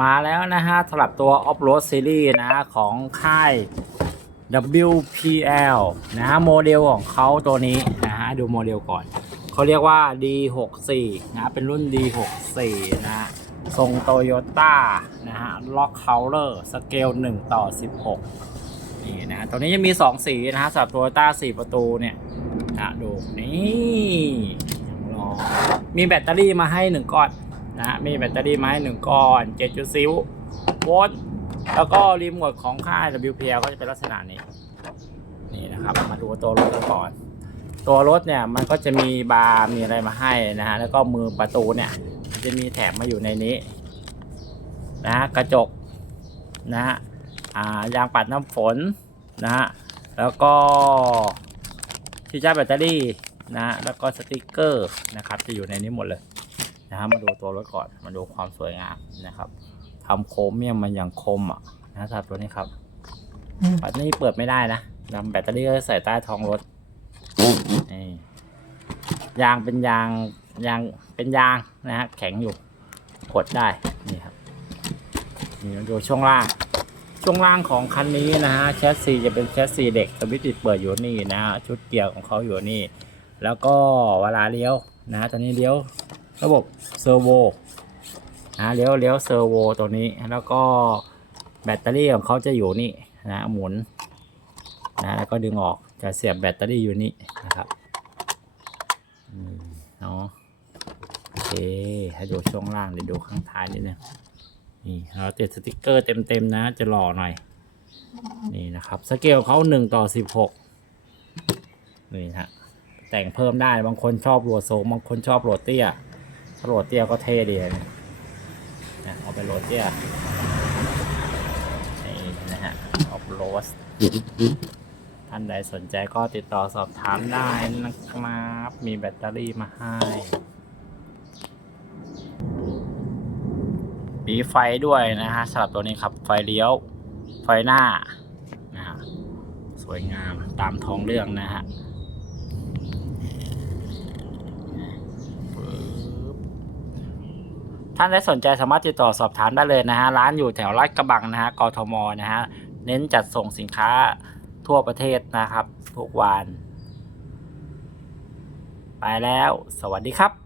มาแล้วนะฮะสำหรับตัว Off Road Series นะฮะของค่าย WPL นะฮะโมเดลของเขาตัวนี้นะฮะดูโมเดลก่อนเขาเรียกว่า D64 นะเป็นรุ่น D64 นะฮะทรงโตโยต้านะฮะล็อกเคาน์เตอร์สเกล 1 ต่อ 16 นี่นะตัวนี้จะมี 2 สีนะฮะสำหรับโตโยต้า4 ประตูเนี่ยนะดูนี่มีแบตเตอรี่มาให้ 1 ก้อน นะฮะมีแบตเตอรี่ไมาให้1ก้อน 7.0 โวลต์แล้วก็รีโมทของค่าย WPL ก็จะเป็นลักษณะนี้ นี่นะครับ มาดูตัวรถกันก่อน ตัวรถเนี่ยมันก็จะมีบาร์มีอะไรมาให้นะฮะแล้วก็มือประตูเนี่ยมันจะมีแถมมาอยู่ในนี้นะกระจกนะฮะอ่ายางปัดน้ำฝนนะฮะแล้วก็ที่ชาร์จแบตเตอรี่นะฮะแล้วก็สติกเกอร์นะครับจะอยู่ในนี้หมดเลย นะฮะมาดูตัวรถก่อนมาดูความสวยงามนะครับทำโครเมียมมันอย่างคมอะนะครับตัวนี้ครับปัดนี้เปิดไม่ได้นะนำแบตเตอรี่ก็ใส่ใต้ท้องรถนี่ยางเป็นยางยางเป็นยางนะฮะแข็งอยู่กดได้นี่ครับนี่มาดูช่วงล่างช่วงล่างของคันนี้นะฮะแชสซีจะเป็นแชสซีเด็กสวิตช์ปิดเปิดอยู่นี่นะฮะชุดเกียร์ของเขาอยู่นี่ แล้วก็เวลาเลี้ยวนะฮะตอนนี้เลี้ยว ระบบเซอร์โวนะเลี้ยวเลี้ยวเซอร์โวตัวนี้ แล้วก็แบตเตอรี่ของเขาจะอยู่นี่นะหมุนนะแล้วก็ดึงออกจะเสียบแบตเตอรี่อยู่นี่นะครับอืมเนาะโอเคให้ดูช่วงล่างเดี๋ยวดูข้างท้ายนิดนึงนี่เราติดสติกเกอร์เต็มๆนะ จะหล่อหน่อย นี่นะครับ สเกลเขาหนึ่งต่อสิบหกนี่ฮะแต่งเพิ่มได้บางคนชอบโหลดสูงบางคนชอบโหลดเตี้ย โหลดเตี้ยก็เท่ดีนะเนี่ยเอาไปโหลดเตี้ยนี่นะฮะออฟโรดท่านใดสนใจก็ติดต่อสอบถามได้นะครับ มีแบตเตอรี่มาให้มีไฟด้วยนะฮะสำหรับตัวนี้ครับ ไฟเลี้ยว ไฟหน้านะฮะสวยงามตามท้องเรื่องนะฮะปึ๊บ ท่านได้สนใจสามารถติดต่อสอบถามได้เลยนะฮะร้านอยู่แถวลาดกระบังนะฮะกทมนะฮะเน้นจัดส่งสินค้าทั่วประเทศนะครับ ทุกวัน ไปแล้ว สวัสดีครับ